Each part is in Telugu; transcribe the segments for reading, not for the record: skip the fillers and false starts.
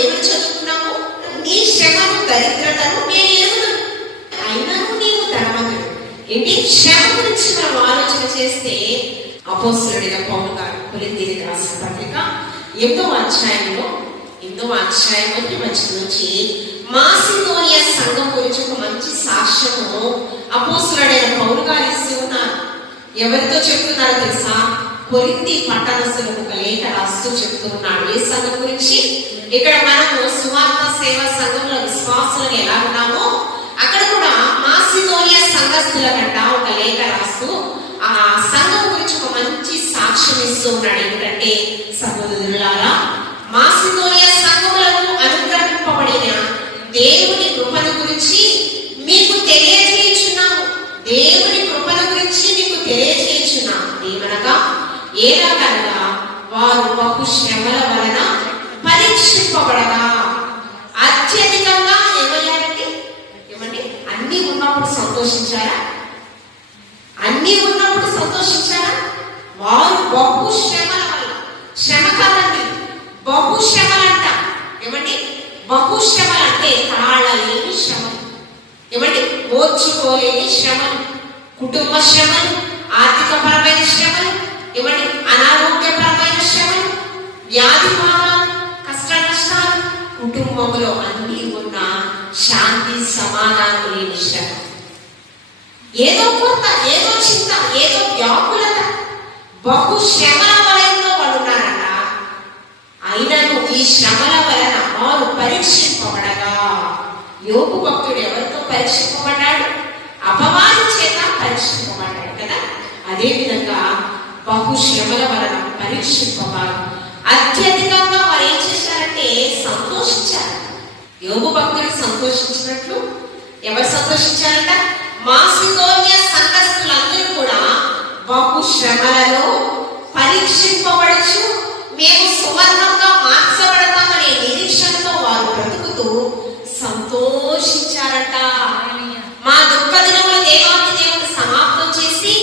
ఏమని చదువుకున్నాము? నీ శ్రమను దరిద్రతను నేను ఎరుగును, అయినను నీవు ధనవంతుడు. ఏంటి శ్రమ గురించి మనం ఆలోచన చేస్తే అపోస్తలుడైన పౌలు గారు కొరింథీయులకు రాసిన పత్రిక 8వ అధ్యాయంలో 8వ అధ్యాయం మొదటి వచనం నుంచి మాసిదోనియా సంఘం గురించి ఒక మంచి సాక్ష్యము అపోస్తలుడైన పౌలు గారు ఇస్తూ ఉన్నారు. ఎవరితో చెప్తున్నారో తెలుసా? కొరింథీ పట్టణస్థులకు ఒక లేఖ రాస్తూ చెప్తూ ఉన్నాడు. ఏ సంఘం గురించి? ఇక్కడ మనము సువార్త సేవ సంఘంలో విశ్వాసులను ఎలా ఉన్నామో అక్కడ కూడా మాసిదోనియా సంఘస్థులకంట ఒక లేఖ రాస్తూ ఆ సంఘం గురించి ఒక మంచి సాక్ష్యం ఇస్తూ ఉన్నాడు. ఏంటంటే, సహోదరులారా, మాసిదోనియా సంఘములకు అనుగ్రహింపబడిన దేవుని కృపను గురించి మీకు తెలియజేయుచున్నాము. దేవుని కృపను గురించి మీకు తెలియజేయుచున్నాము. ఏమనగా, ఏలాగనగా వారు బహు శ్రమల వలన పరీక్షింపబడగా అత్యధికంగా ఏమయ్యారంటే, ఏమండి, అన్ని ఉన్నప్పుడు సంతోషించారా? అన్ని ఉన్నప్పుడు సంతోషించారా? వారు బహు శ్రమల వల్ల, శ్రమ కాదండి, బహు శ్రమలంట. ఏమండి, బహు శ్రమలు అంటే తాళలేని శ్రమలు, ఏమండి, ఓర్చుకోలేని శ్రమలు, కుటుంబ శ్రమలు, ఆర్థిక పరమైన శ్రమలు, ఏమండి, అనారోగ్యపరమైన శ్రమలు, వ్యాధి బాధలు, కష్ట నష్టాలు, కుటుంబంలో అన్ని ఉన్న శాంతి సమాధానం లేని శ్రమ, ఏదో కొత్త, ఏదో చింత, ఏదో వ్యాకులత, బహు శ్రమల వలయంలో వాళ్ళు ఉన్నారట. అయినను ఈ శ్రమల వలన వారు పరీక్షింపబడగా, యోగు భక్తుడు ఎవరితో పరీక్షింపబడ్డాడు? అపవాది చేత పరీక్షింపబడ్డాడు కదా. అదే విధంగా బహు శ్రమల వలన పరీక్షింపబడి అత్యధికంగా వారు ఏం చేశారంటే సంతోషించారు. యోగు భక్తుడు సంతోషించినట్లు ఎవరు సంతోషించారంట? మాసిదోనియా సంఘస్థులందరూ కూడా బహు శ్రమలలో పరీక్షింపబడచ్చు, మేము సువర్ణంగా మార్చబడతామనే నిరీక్షణతో వారు బ్రతుకుతూ సంతోషించారట. మా దుఃఖ దినముల దేవాది దేవుడు సమాప్తం చేసి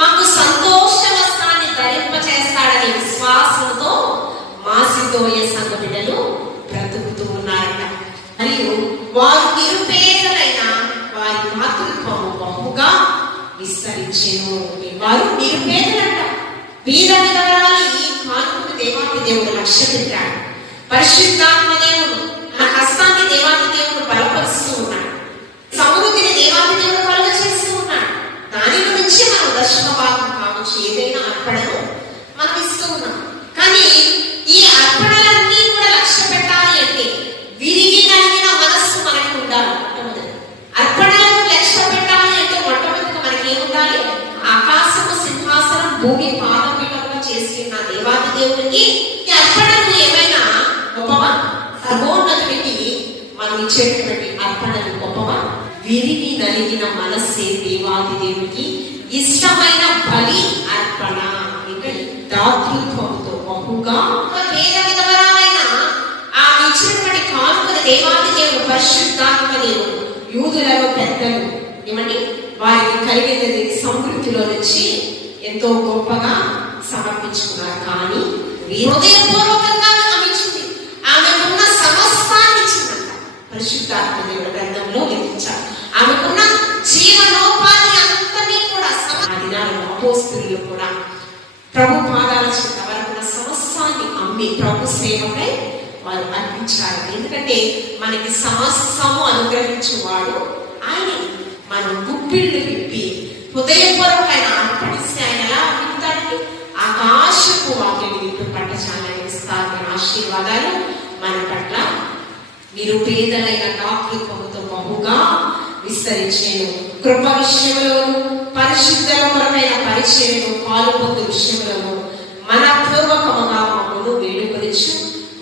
మాకు సంతోష వస్త్రాన్ని ధరింపచేస్తాడనే విశ్వాసంతో మాసిదోనియా సంఘ బిడ్డలు బ్రతుకుతూ ఉన్నారట. మరియు వారు నిరుపేదలైన వారి మాతృత్వము బహుగా విస్తరించెను. వారు నిరుపేదలంట, పేద విధవరాలు ఈ కానుకను దేవాది దేవుడు లక్ష్య పెట్టాడు. పరిశుద్ధాత్మ దేవుడు మన హస్తాన్ని దేవాది దేవుడు బలపరుస్తూ ఉన్నాడు. సమృద్ధిని దేవాది దేవుడు కలుగ చేస్తూ ఉన్నాడు. దాని గురించి మనం దశమ భాగం కావచ్చు, ఏదైనా అర్పణను మనం ఇస్తూ ఉన్నాం. కానీ ఈ అర్పణలన్నీ కూడా లక్ష్య పెట్టాలి అంటే విరిగి నలిగిన మనస్సు మనకు ఉండాలి. మొట్టమొదటి అర్పణలను లక్ష్య పెట్టాలి అంటే మొట్టమొదటిగా మనకి ఏముండాలి? ఆకాశము సింహాసనం, భూమి పాదపీఠంగా చేసి ఉన్న దేవాది దేవుడికి ఈ అర్పణలు ఏమైనా గొప్పవా? సర్వోన్నతుడికి మనం ఇచ్చేటటువంటి అర్పణలు గొప్పవా? విరిగి నలిగిన మనస్సే దేవాది దేవుడికి ఇష్టమైన బలి అర్పణ. దాతృత్వంతో బహుగా పేద విధవరాలైన ఆ ఇచ్చినటువంటి కానుకల దేవాది దేవుడు పరిశుద్ధాత్మ దేవుడు యూదులలో పెద్దలు ఏమండి వారికి కలిగేది సమృద్ధిలో నుంచి ఎంతో గొప్పగా సమర్పించుకున్నారు. కానీ హృదయపూర్వకంగా ఆమె ఇచ్చింది, ఆమెకున్న సమస్తాన్ని ఇచ్చిందంట. పరిశుద్ధాత్మ దేవుడు గ్రంథంలో విధించారు. ఆమెకున్న జీవనోపాధి అంతని కూడా అపోస్తలులు కూడా ప్రభు పాదాల చెంత వారికి సమస్తాన్ని అమ్మి ప్రభు సేవకై వారు అర్పించారు. ఎందుకంటే మనకి సమస్తము అనుగ్రహించేవాడు ఆయన. మనం గుప్పిళ్ళు విప్పి హృదయపూర్వకమైన అర్పణిస్తే ఆయన ఎలా వింటాడండి? ఆకాశపు వాక్యం వింటూ పట్టచాలని ఇస్తారు. ఆశీర్వాదాలు మన పట్ల నిరుపేదలైన దాతృత్వముతో బహుగా విస్తరించేను. కృప విషయంలోను పరిశుద్ధల కొరమైన పరిచయను పాలుపొందు విషయంలోను మన పూర్వకముగా మమ్మను వేడుకొనిచ్చు.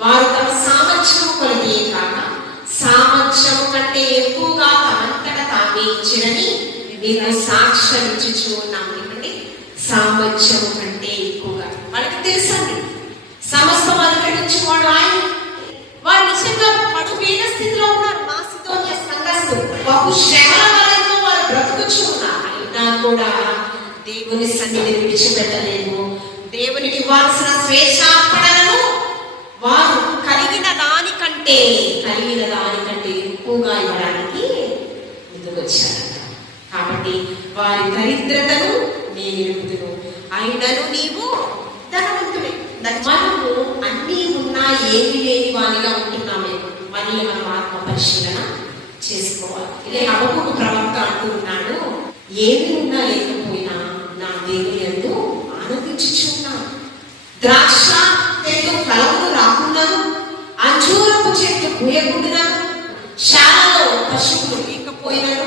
వారు తమ సామర్థ్యము కొలది కాక సామర్థ్యము కంటే ఎక్కువగా తమంతట తామే ఇచ్చినని మీకు సాక్ష్యం ఇచ్చుచూ ఉన్నాము. సామర్థ్యము కంటే ఎక్కువగా వాళ్ళకి తెలుసండి. సమస్తం అనుగ్రహించుకోవడం ఆయన. వారు నిజంగా పడుపీన స్థితిలో ఉన్నారు. మాసిదోనియా సంఘస్థులు బహు శ్రమల వలయంలో వారు బ్రతుకుచూ ఉన్నారు. అయినా కూడా దేవుని సన్నిధిని విడిచిపెట్టలేదు. దేవునికి ఇవ్వాల్సిన స్వేచ్ఛార్పణలను వారు కలిగిన దానికంటే కంటే కలిగిన దానికంటే ఎక్కువగా ఇవ్వడానికి ముందుకొచ్చారంట. కాబట్టి వారి దరిద్రతను నేను ఎరుగుదును, అయినను నీవు ధనవంతుడే. మనము అన్నీ ఉన్నా ఏమి లేని వారిగా ఉంటున్నామే. మనల్ని మనం ఆత్మ పరిశీలన చేసుకోవాలి. ఇదే హబక్కూకు ప్రవక్త అంటూ ఉన్నాడు, ఏమి ఉన్నా లేకపోయినా నా దేవుని యందు ఆనందించుచున్నాను. ద్రాక్ష చెట్టు ఫలములు రాకున్నాను, అంజూరపు చెట్టు పూయకుండా, శాలలో పశువులు లేకపోయినాను,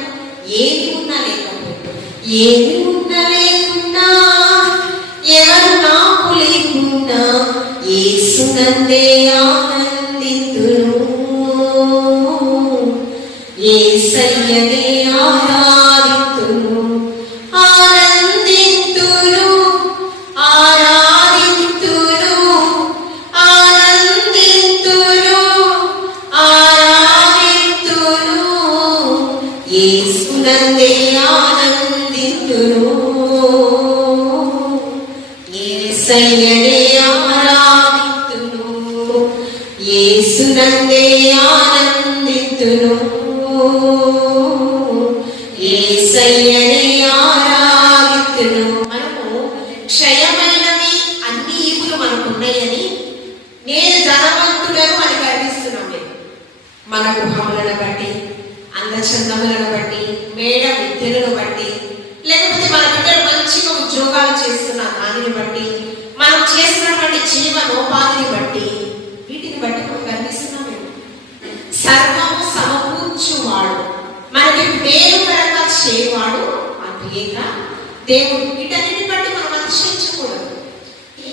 ఏమి ఉన్నా లేకపోయినా, ఏమి ఉన్నా లేకున్నా, ఎవరు నాకు లేకున్నా, యేసునందే ఆనందింతును, యేసయ్యనే ఆరాధింతును, ఆనందింతును, ఆరాధింతును, ఆనందింతును, ఆరాధింతును, యేసునందే ఆనందింతును, యేసయ్యనే ఆరాధింతును, యేసునందే ఆనందింతును, యేసయ్యనే ఆరాధింతును. మనము క్షయమైనవి అన్ని ఈవులు మనకు ఉన్నాయని, నేను ధనవంతులను అని గర్విస్తున్నామే. మన గృహములను బట్టి, అందచందములను బట్టి, మేడ విద్యలను బట్టి, లేకపోతే మన బిడ్డలు మంచిగా ఉద్యోగాలు చేస్తున్న దానిని బట్టి, మనం చేసినటువంటి జీవనోపాధిని బట్టి, వీటిని బట్టి మనం గర్విస్తున్నామే. సర్వము సమకూర్చువాడు, మనకి మేలుకరంగా చేయవాడు అద్భుతంగా దేవుడు. వీటన్నిటిని బట్టి మనం అతిశయించకూడదు.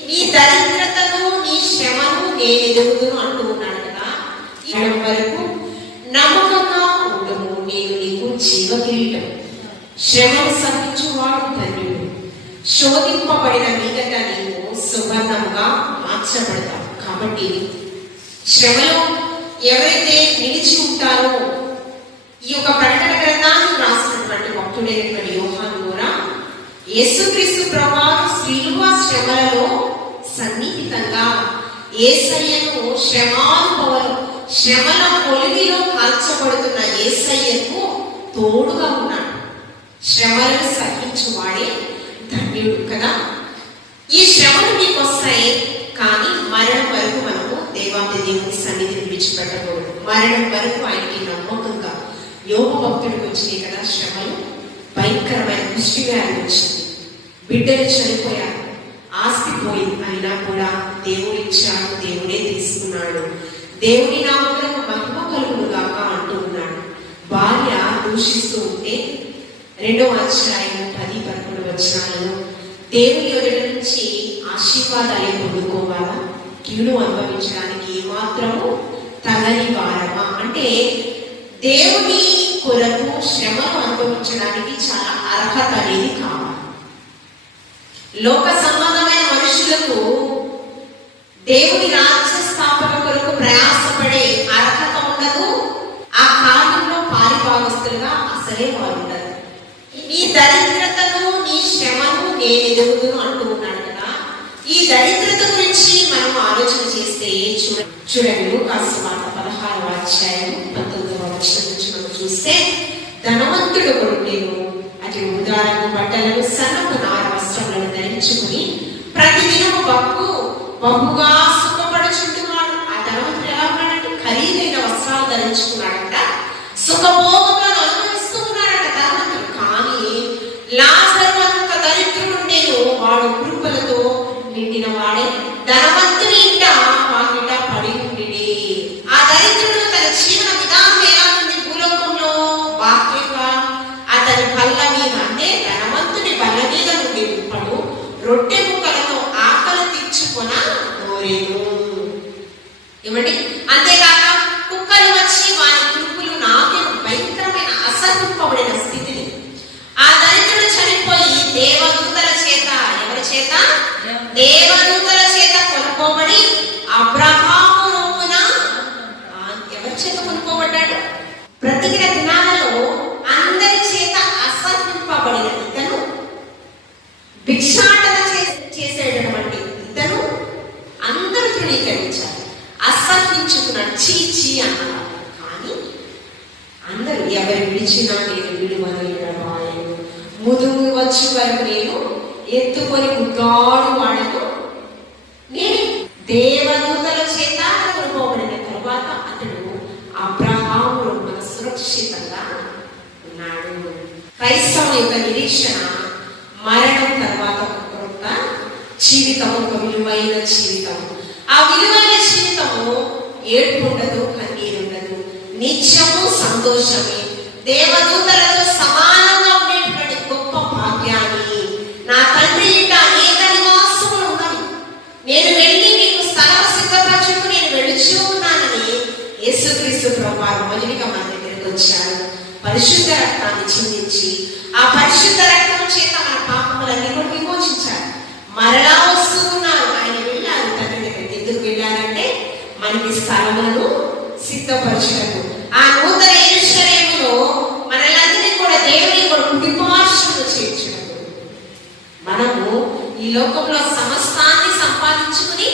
నీ దరిద్రతను నీ శ్రమను నేను ఎదుగుదును అంటూ ఉన్నాడు కదా. ఇక్కడి వరకు నమ్మకంగా ఉండము, నేను నీకు జీవ కిరీటం. శ్రమను సహించువాడు ధన్యుడు. శోధింపబడిన మీదట నీవు సువర్ణంగా మార్చబడతావు. కాబట్టి శ్రమలో ఎవరైతే నిలిచి ఉంటారో, ఈ యొక్క ప్రకటన గ్రంథాన్ని రాసినటువంటి భక్తుడైనటువంటి యోహాను కూడా యేసుక్రీస్తు ప్రభువు శిలువ శ్రమలలో సన్నిహితంగా యేసయ్యను శ్రమానుభవం, శ్రమల కొలిమిలో కాల్చబడుతున్న యేసయ్యకు తోడుగా ఉన్నాడు. శ్రమలను సహించువాడే ధన్యుడు కదా. ఈ శ్రమలు మీకు వస్తాయి, కానీ మరణం వరకు మనము దేవాది దేవుని సన్నిధిని విడిచిపెట్టకూడదు. మరణం వరకు ఆయనకి నమ్మకంగా యోగ భక్తుడికి వచ్చినాయి కదా శ్రమలు. భయంకరమైన దృష్టివ్యాధి వచ్చింది, బిడ్డలు చనిపోయారు, ఆస్తి పోయింది, అయినా కూడా దేవుడు ఇచ్చాడు, దేవుడే తీసుకున్నాడు. దేవుని నామమునకు మహిమ కలుగునుగాక అంటూ ఉన్నాడు. భార్య దూషిస్తూ ఉంటే 2వ అధ్యాయం 10-11 వచనాలలో దేవుని ఎదుట నుంచి ఆశీర్వాదాలు పొందుకోవాలా, కీడు అనుభవించడానికి ఏమాత్రము తగని వారమా అంటే దేవుని కొరకు శ్రమను అనుభవించడానికి చాలా అర్హత అనేది కావాలి. లోక సంబంధమైన మనుషులకు దేవుని రాజ్య స్థాపన కొరకు ప్రయాసపడే అర్హత ఉండదు. ఆ కార్యంలో పారిభాగస్తులుగా అసలే వారు ఉండరు. నీ దరిద్రతను నీ శ్రమను నేను ఎదుగుదును అంటూ ఉన్నాడు కదా. ఈ దరిద్రత గురించి మనం ఆలోచన చేస్తే చూడండి లూకాసు వార్త 16వ అధ్యాయం 19వ వచనం నుంచి మనం చూస్తే, ధనవంతుడు కొడుకేను అటు ఉదారము బట్టలను సన్నపు నార వస్త్రములను ధరించుకుని ప్రతిదినము బహుగా సుఖపడుచుంటున్నాడు. ఆ ధనవంతుడు ఎలా ఉన్నాడంటే ఖరీదైన వస్త్రాలు ధరించుకున్నాడంట, సుఖభోగములను అనుభవిస్తూ ఉన్నాడంట ధనవంతుడు. కానీ లాజరు అంత దరిద్రుడు ఉండేను, వాడు కృపలతో నిండిన వాడే ధనవంతుని ఇంట వాకిట పడి ఉండిని. ఆ దరిద్రుడు తన జీవన విధానం ఎలా ఉంది భూలోకంలో బాక్యంగా అతని బల్ల మీద, అంటే ధనవంతుని బల్ల మీద నుండి ఇప్పుడు రొట్టె ముక్కలతో ఆకలి తీర్చుకొన కోరేను. ఏమండి, అంతేకాక కుక్కలు వచ్చి వారి కురుపులు నాకే భయంకరమైన అసహింపబడిన స్థితిని. ఆ దరిద్రుడు చనిపోయి దేవదూతల చేత, ఎవరి చేత? దేవదూతల చేత కొనుక్కోబడి అబ్రహాము రొమ్మున, ఎవరి చేత కొనుక్కోబడ్డాడు? బ్రతికిన దినాలలో అందరి చేత అసహింపబడిన ఇతను, భిక్షాటన చేసేటటువంటి ఇతను అందరూ తృణీకరించారు. అసహించుకున్నాడు, చీచి అన్నవాడు. కానీ అందరూ ఎవరు విడిచినా నేను విడువను, ముదుగు వచ్చి వరకు నేను ఎత్తుకొని ముద్దాడు వాడను. నేను దేవదూతల చేత కొనుకోబడిన తరువాత అతడు అబ్రహాములో మన సురక్షితంగా ఉన్నాడు. క్రైస్తవుని యొక్క నిరీక్షణ మరణం తర్వాత ఒక కొత్త జీవితం, ఒక విలువైన జీవితం. ఆ విలువైన జీవితము ఏడుపు ఉండదు, కన్నీరు ఉండదు, నిత్యము సంతోషమే. దేవదూతలతో సమానంగా ఉండేటువంటి గొప్ప భాగ్యాన్ని నా తండ్రి ఇంట అనేక నివాసములు ఉన్నవి, నేను వెళ్ళి మీకు స్థలం సిద్ధపరచుకు నేను వెళుచూ ఉన్నానని యేసుక్రీస్తు ప్రభువారు మొదటిగా మన దగ్గరికి వచ్చారు. పరిశుద్ధ రక్తాన్ని చిందించి ఆ పరిశుద్ధ రక్తం చేత మన పాపములన్నీ కూడా విమోచించారు. మరలా వస్తూ ఉన్నారు. ఆయన వెళ్ళారు తండ్రి దగ్గరికి. ఎందుకు వెళ్ళారంటే మనకి స్థలములను సిద్ధపరచడం. ఆ నూతన యెరూషలేములో మనలందరినీ కూడా దేవుని కూడా కుడిపార్శ్వములో చేర్చడం. మనము ఈ లోకంలో సమస్తాన్ని సంపాదించుకుని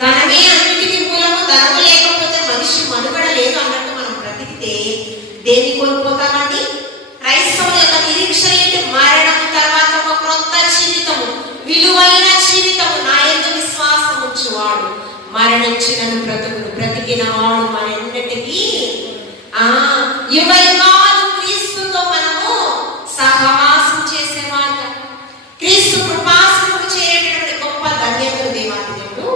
ధనమే అన్నిటికీ మూలము, ధనము లేకపోతే మనిషి మనుగడ లేదు అన్నట్టు మనం బ్రతికితే దేన్ని కోల్పోతామండి? క్రైస్తవుల యొక్క నిరీక్షణ ఏంటి? మరణం తర్వాత ఒక క్రొత్త జీవితము, విలువైన జీవితము. నా యందు విశ్వాసం ఉంచువాడు మరణించినను బ్రతుకును, బ్రతికిన వాడు మరెన్నటికీ యుగయుగాలు క్రీస్తుతో మనము సహవాసం చేసేవాడు. క్రీస్తు కృపాసనకు చేరేటటువంటి గొప్ప ధన్యతను దేవాది దేవుడు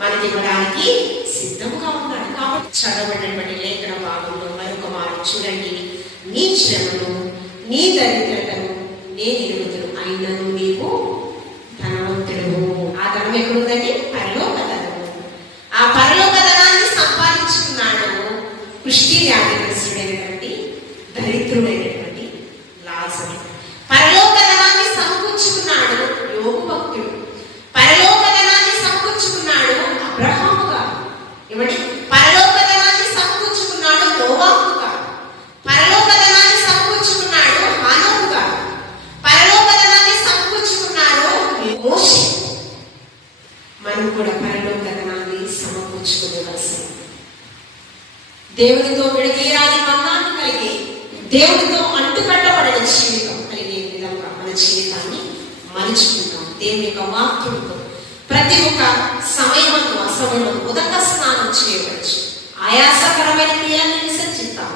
మనకి ఇవ్వడానికి సిద్ధంగా ఉన్నాడు. కాబట్టి చదవబడినటువంటి లేఖన భాగంలో మరొక మాట చూడండి. నీ శ్రమను, నీ దరిద్రతను నేను ఎరుగుదును, అయినను నీవు ధనవంతుడు. ఆ ధనం ఎక్కడుందండి? పరలోక ధనము. ఆ పరలోక ధనాన్ని సంపాదించుకున్నాడు పుష్టి వ్యాధిగ్రస్తుడైనటువంటి దరిద్రుడైనటువంటి లాజరు. పరలోక ధనాన్ని సమకూర్చుకున్నాడు యోబు భక్తుడు. పరలోక ధనాన్ని సమకూర్చుకున్నాడు అబ్రహాము గారు. ఏమండి? పరలోక ధనాన్ని సమకూర్చుకున్నాడు నోవాహు గారు. పరలోక ధనాన్ని సమకూర్చుకున్నాడు హానోకు గారు. పరలోక ధనాన్ని సమకూర్చుకున్నాడు మోషే. మనం కూడా పరలోక ధనాన్ని సమకూర్చుకోవలసింది. దేవునితో విడదీయరాని బంధాన్ని కలిగి, దేవునితో అంటుకట్టబడిన జీవితం కలిగే విధంగా మన జీవితాన్ని మలుచుకుంటాం. దేవుని యొక్క వాక్యంతో ప్రతి ఒక్క సమయమందు, అసమయంలో ఉదక స్నానం చేయవచ్చు. ఆయాసకరమైన క్రియలను విసర్జిస్తాం.